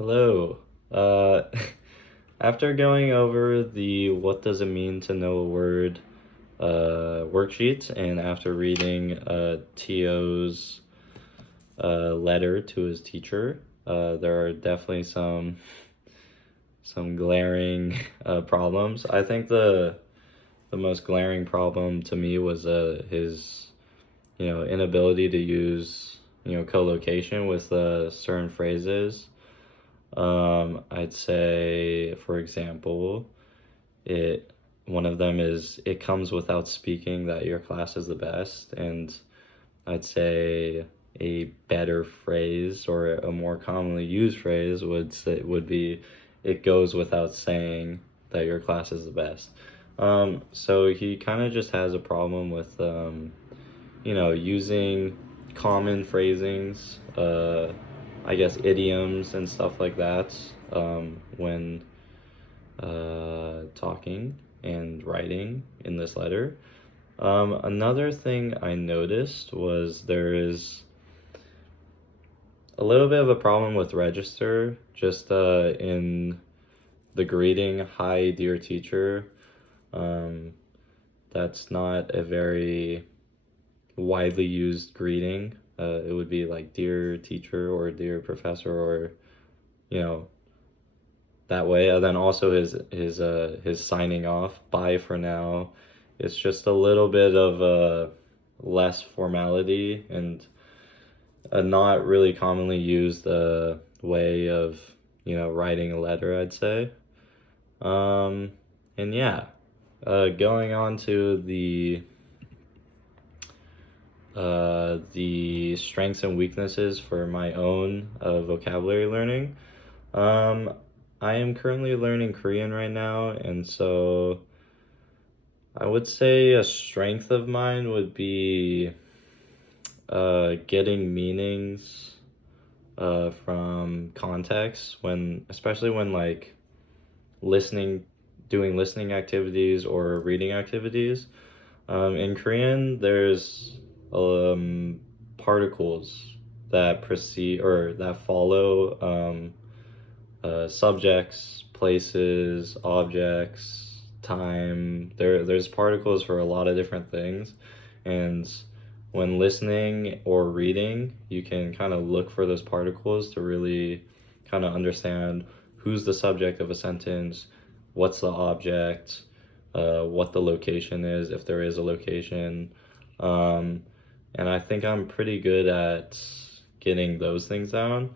Hello. Uh, After going over the what does it mean to know a word worksheet, and after reading Tio's letter to his teacher, there are definitely some glaring problems. I think the most glaring problem to me was his inability to use collocation with certain phrases. I'd say, for example, it one of them is it comes without speaking that your class is the best, and I'd say a better phrase or a more commonly used phrase would be it goes without saying that your class is the best. So he kind of just has a problem with using common phrasings, I guess idioms and stuff like that, when talking and writing in this letter. Another thing I noticed was there is a little bit of a problem with register, just in the greeting, "Hi, dear teacher." Um, that's not a very widely used greeting. It would be like "dear teacher" or "dear professor," or you know that way. And then also his signing off, "Bye for now." It's just a little bit of less formality and a not really commonly used way of writing a letter, I'd say. Um, and yeah, going on to the strengths and weaknesses for my own vocabulary learning. Um, I am currently learning Korean right now, and so I would say a strength of mine would be getting meanings from context especially when like listening, doing listening activities or reading activities. In Korean, there's particles that precede or that follow subjects, places, objects, time. There's particles for a lot of different things, and when listening or reading, you can kind of look for those particles to really kind of understand who's the subject of a sentence, what's the object, what the location is, if there is a location. Um, and I think I'm pretty good at getting those things down.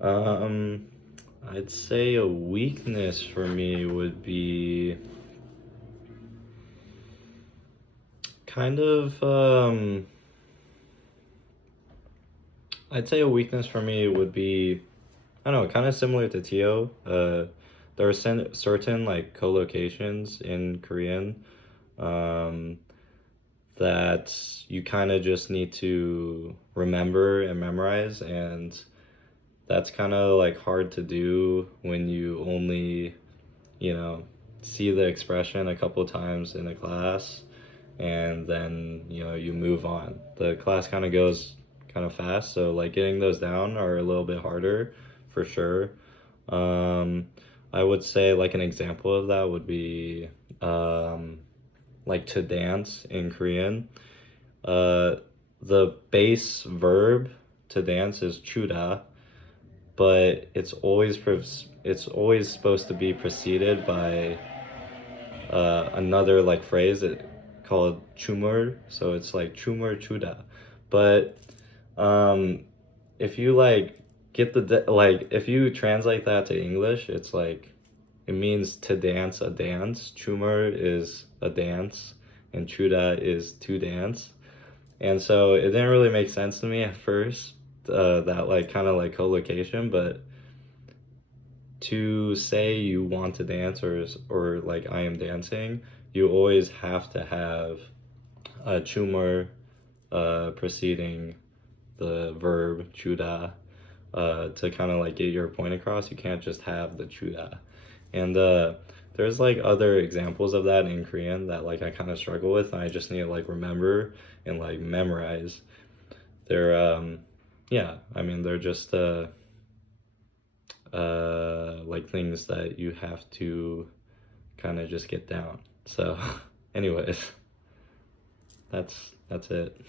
Um, I'd say a weakness for me would be kind of, I'd say a weakness for me would be, I don't know, kind of similar to Tio. There are certain like collocations in Korean um, that you kind of just need to remember and memorize, and that's kind of like hard to do when you only, you know, see the expression a couple times in a class, and then you move on. The class kind of goes kind of fast, so like getting those down are a little bit harder for sure. um I would say like an example of that would be like to dance in Korean. uh the base verb to dance is chuda, but it's always supposed to be preceded by another like phrase called chumur. So it's like chumur chuda. But um, if you like like if you translate that to English, it's like it means to dance a dance. Chumur is a dance, and chuda is to dance. And so it didn't really make sense to me at first, that like kind of like collocation, but to say you want to dance or like I am dancing, you always have to have a chumor preceding the verb chuda to kind of like get your point across. You can't just have the chuda. And there's like other examples of that in Korean that like I kind of struggle with, and I just need to like remember and like memorize. They're yeah, I mean they're just like things that you have to kind of just get down. So anyways, that's it.